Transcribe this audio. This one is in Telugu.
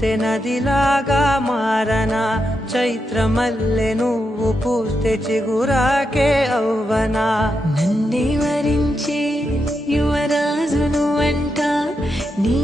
పోతే నదిలాగా మారనా, చైత్రమల్లె నువ్వు పూస్తే చిగురాకే అవ్వనా. నన్నే వరించే యువరాజును అంట నీ